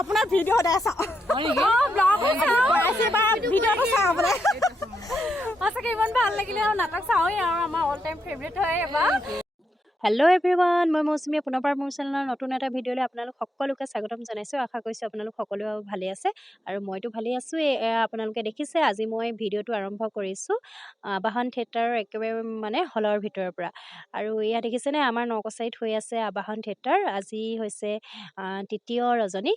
আপোনাৰ ভিডিঅ' সদায় চাওঁ ভিডিঅ'টো চাওঁ বোলে সঁচাকৈ ইমান ভাল লাগিলে আৰু নাটক চাওঁৱেই আৰু আমাৰ অল টাইম ফেভৰেট হয় এবাৰ। হেল্ল' এভৰিৱান, মই মৌচুমী পুনৰবাৰ মোৰ চেনেলৰ নতুন এটা ভিডিঅ'লৈ আপোনালোক সকলোকে স্বাগতম জনাইছোঁ। আশা কৰিছোঁ আপোনালোক সকলোৱে ভালে আছে আৰু মইতো ভালেই আছোঁ। আপোনালোকে দেখিছে আজি মই ভিডিঅ'টো আৰম্ভ কৰিছোঁ আবাহন থিয়েটাৰৰ একেবাৰে মানে হলৰ ভিতৰৰ পৰা। আৰু এয়া দেখিছেনে আমাৰ নকছাৰীত হৈ আছে আবাহন থিয়েটাৰ। আজি হৈছে তৃতীয় ৰজনী,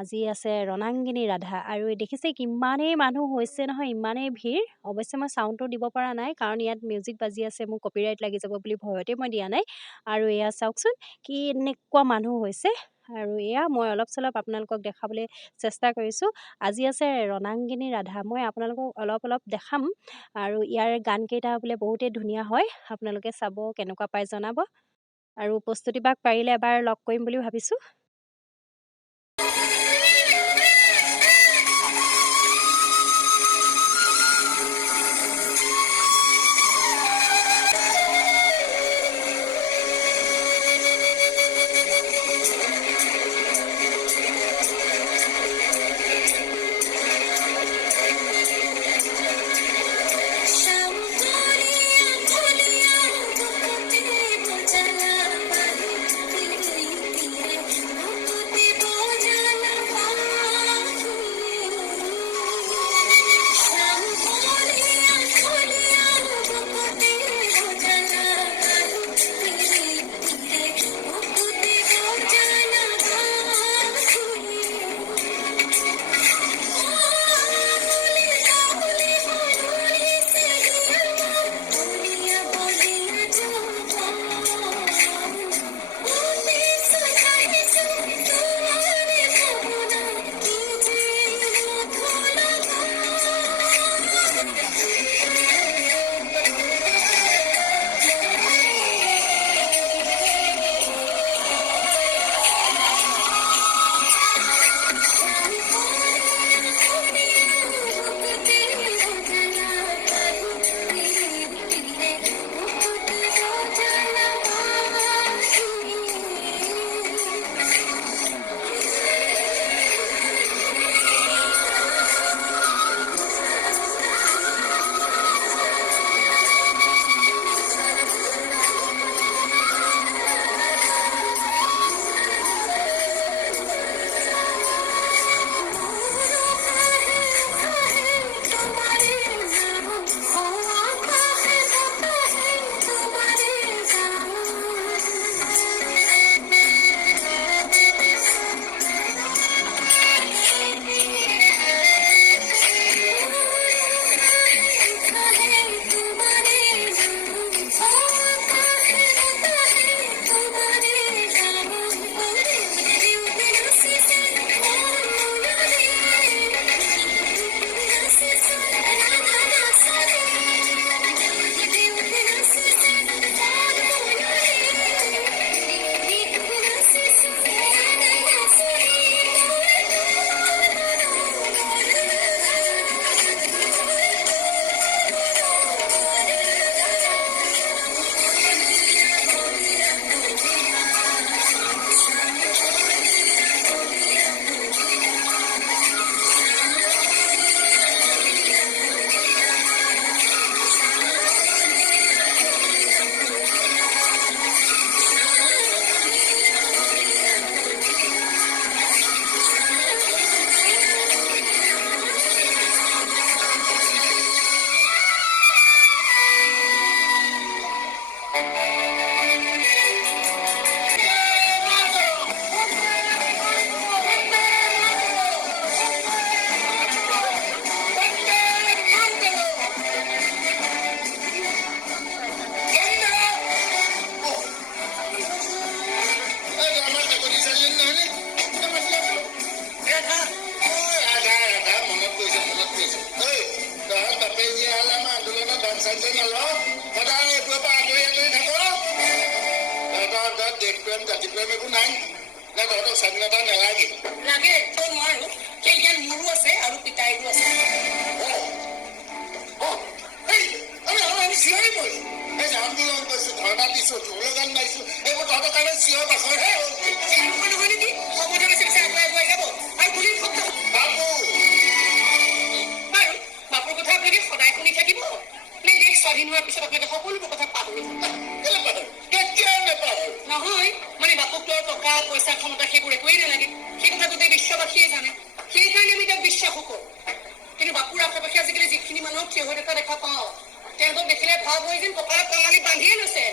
আজি আছে ৰণাংগিনী ৰাধা। আৰু দেখিছে কিমানেই মানুহ হৈছে নহয়, ইমানেই ভিৰ। অৱশ্যে মই চাউণ্ডটো দিব পৰা নাই কাৰণ ইয়াত মিউজিক বাজি আছে, মোৰ কপিৰাইট লাগি যাব বুলি ভয়তে মই দিয়া নাই। আৰু এয়া চাওকচোন কি এনেকুৱা মানুহ হৈছে। আৰু এয়া মই অলপ চলপ আপোনালোকক দেখাবলৈ চেষ্টা কৰিছোঁ। আজি আছে ৰণাংগিনী ৰাধা, মই আপোনালোকক অলপ দেখাম। আৰু ইয়াৰ গানকেইটা বোলে বহুতেই ধুনীয়া হয়, আপোনালোকে চাব, কেনেকুৱা পাই জনাব। আৰু প্ৰস্তুতিবাক পাৰিলে এবাৰ লগ কৰিম বুলি ভাবিছোঁ। স্বাধীনতা নালাগে লাগে তো নোৱাৰো কেইজন মোৰো আছে আৰু পিতাইৰো আছে আমি চিঞৰি পৰি এই আন্দোলন কৰিছো ধৰ্ণা দিছো ঢোলগান মাৰিছো এইবোৰ তহঁতৰ কাৰণে চিঞৰ বাখৰহে হ'ল চিঞৰ নহয় নেকি সময় বেছি বেছি আগুৱাই আগুৱাই যাব স্বাধীন হোৱাৰ পিছত আপোনালোকে সকলোবোৰ কথা পাহৰি কেতিয়াও নাপাহৰো নহয় মানে বাপকটোৰ টকা পইচা ক্ষমতা সেইবোৰ একোৱেই নালাগে সেই কথা গোটেই বিশ্ববাসীয়ে জানে সেইকাৰণে আমি তাক বিশ্বাসো কৰোঁ কিন্তু বাপুৰ আশে পাশে আজিকালি যিখিনি মানুহ থিয় হৈ থকা দেখা পাওঁ তেওঁলোকক দেখিলে ভাৱ হয় যেন কপালত কঙালী বান্ধিয়ে লৈছে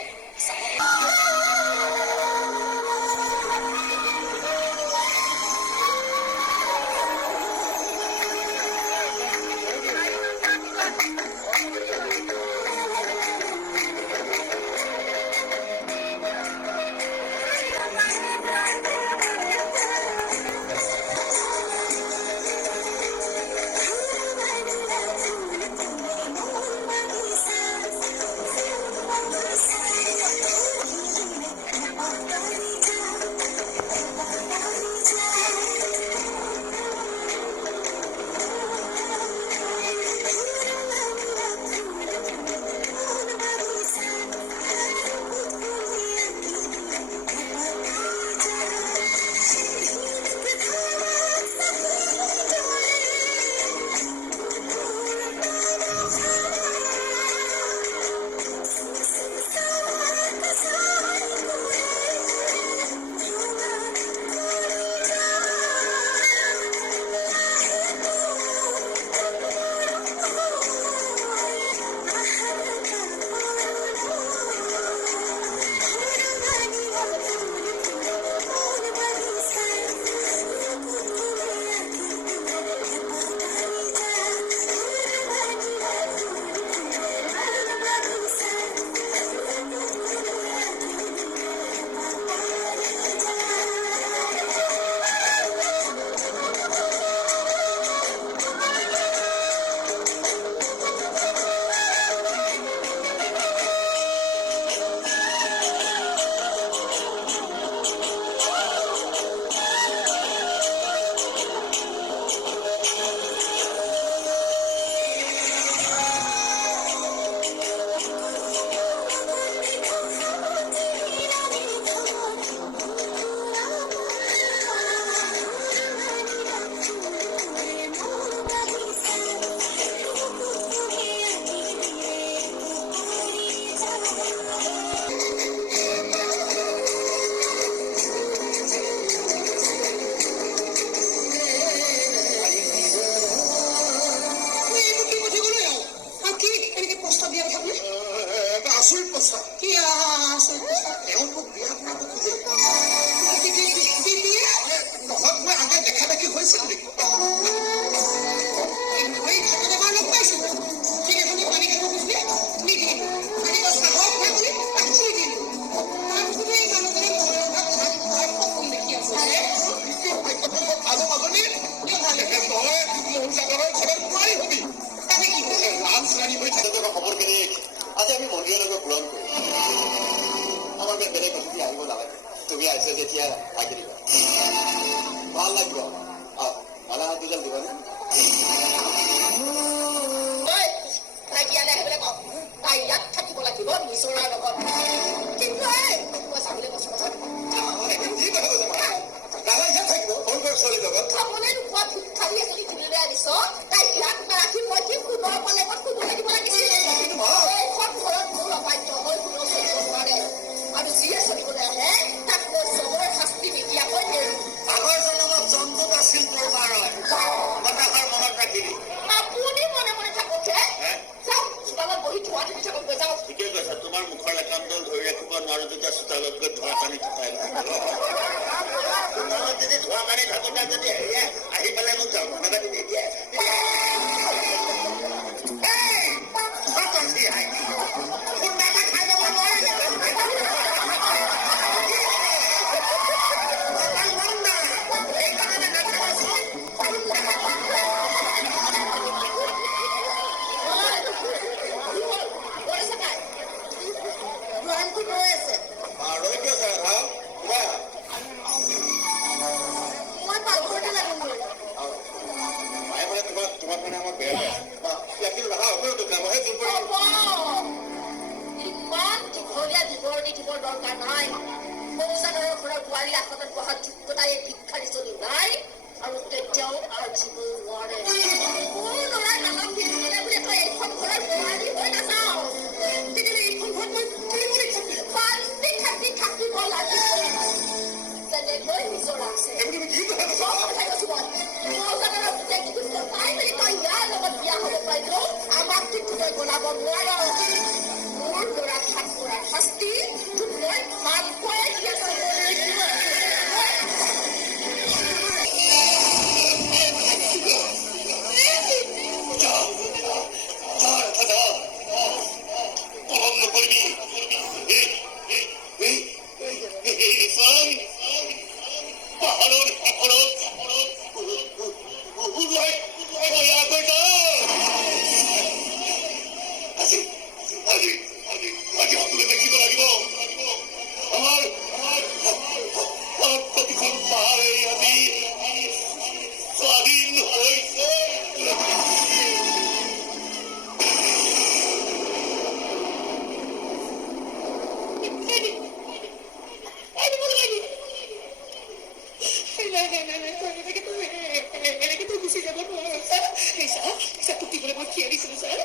এনেকে তই গুচি যাব নোৱাৰো ছাৰ তোক দিবলৈ মই থিয় দিছিলো ছাৰ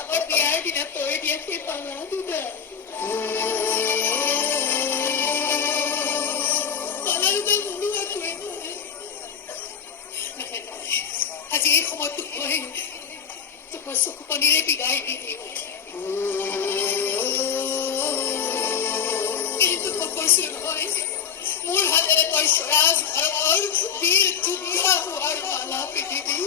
আমাৰ বিয়াৰ দিনা তই দিয়া সেই পালা দুটা পালা দুটা মোৰো একোৱে নহয় আজি এই সময়টোত মই তোক মই চকু পানীৰে বিদায় দি দিওঁ কিন্তু মই কৈছো নহয় মোৰ হাতেৰে তই স্বৰাজ ভাৰতৰ বীৰ যোদ্ধা হোৱাৰ মালা পিন্ধিবি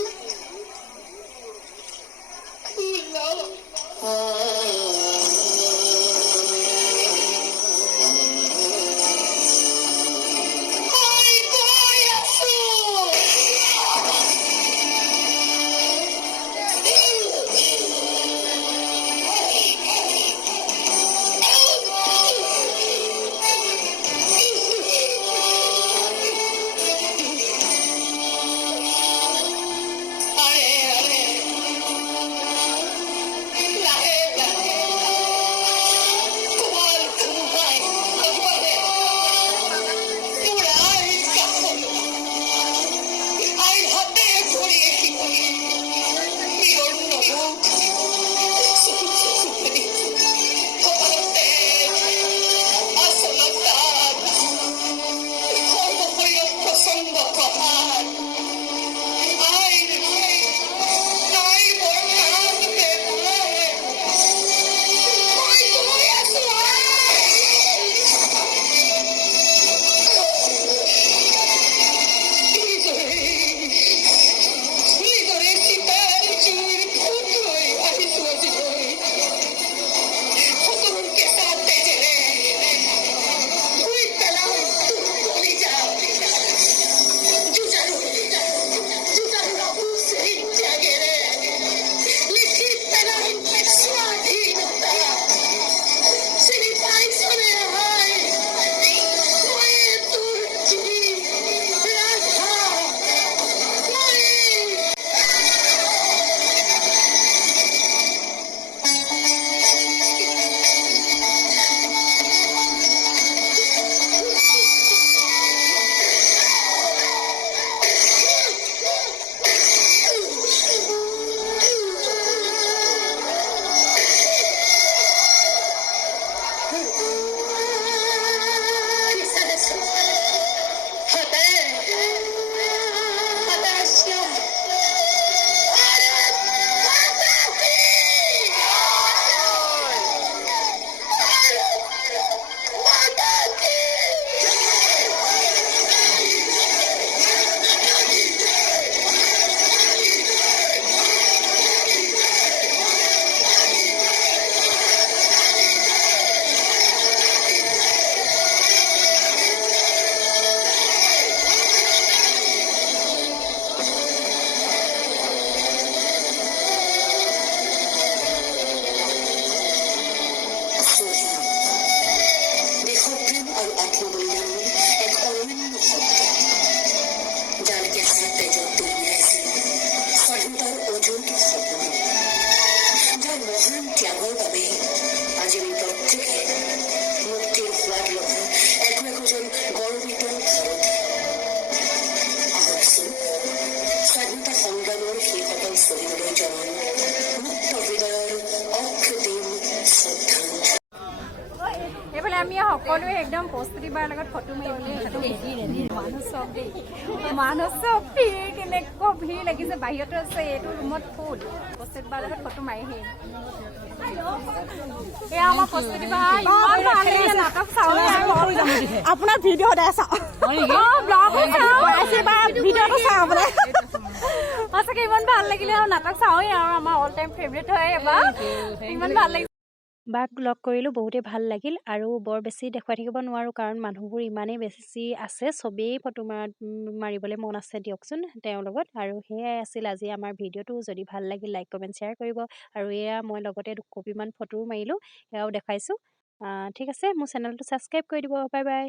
এইফালে আমি সকলোৱে একদম প্ৰস্তুতি বাৰ লগত ফটো মাৰিবলৈ মানুহ চব ভিৰ কেনেকুৱা ভিৰ লাগিছে বাহিৰতো আছে এইটো ৰুমত ফুল প্ৰস্তুতি বাৰ লগত ফটো মাৰি আহিম এয়া আমাৰ প্ৰস্তুতি বা ইমান ভাল লাগিছে নাটক চাওঁ আপোনাৰ ভিডিঅ' সদায় চাওঁ ভিডিঅ'টো চাওঁ আপোনাৰ সঁচাকৈ ইমান ভাল লাগিলে আৰু নাটক চাওঁৱেই আৰু আমাৰ অল টাইম ফেভৰেট হয় এবাৰ ইমান ভাল লাগিছে বাক লগ কৰিলোঁ বহুতেই ভাল লাগিল আৰু বৰ বেছি দেখুৱাই থাকিব নোৱাৰোঁ কাৰণ মানুহবোৰ ইমানেই বেছি আছে চবেই ফটো মাৰিবলৈ মন আছে দিয়কচোন তেওঁৰ লগত আৰু সেয়াই আছিল আজি আমাৰ ভিডিঅ'টো যদি ভাল লাগিল লাইক কমেণ্ট শ্বেয়াৰ কৰিব আৰু এয়া মই লগতে 2 কপিমান ফটোও মাৰিলোঁ সেয়াও দেখাইছোঁ ঠিক আছে মোৰ চেনেলটো ছাবস্ক্ৰাইব কৰি দিব বাই বাই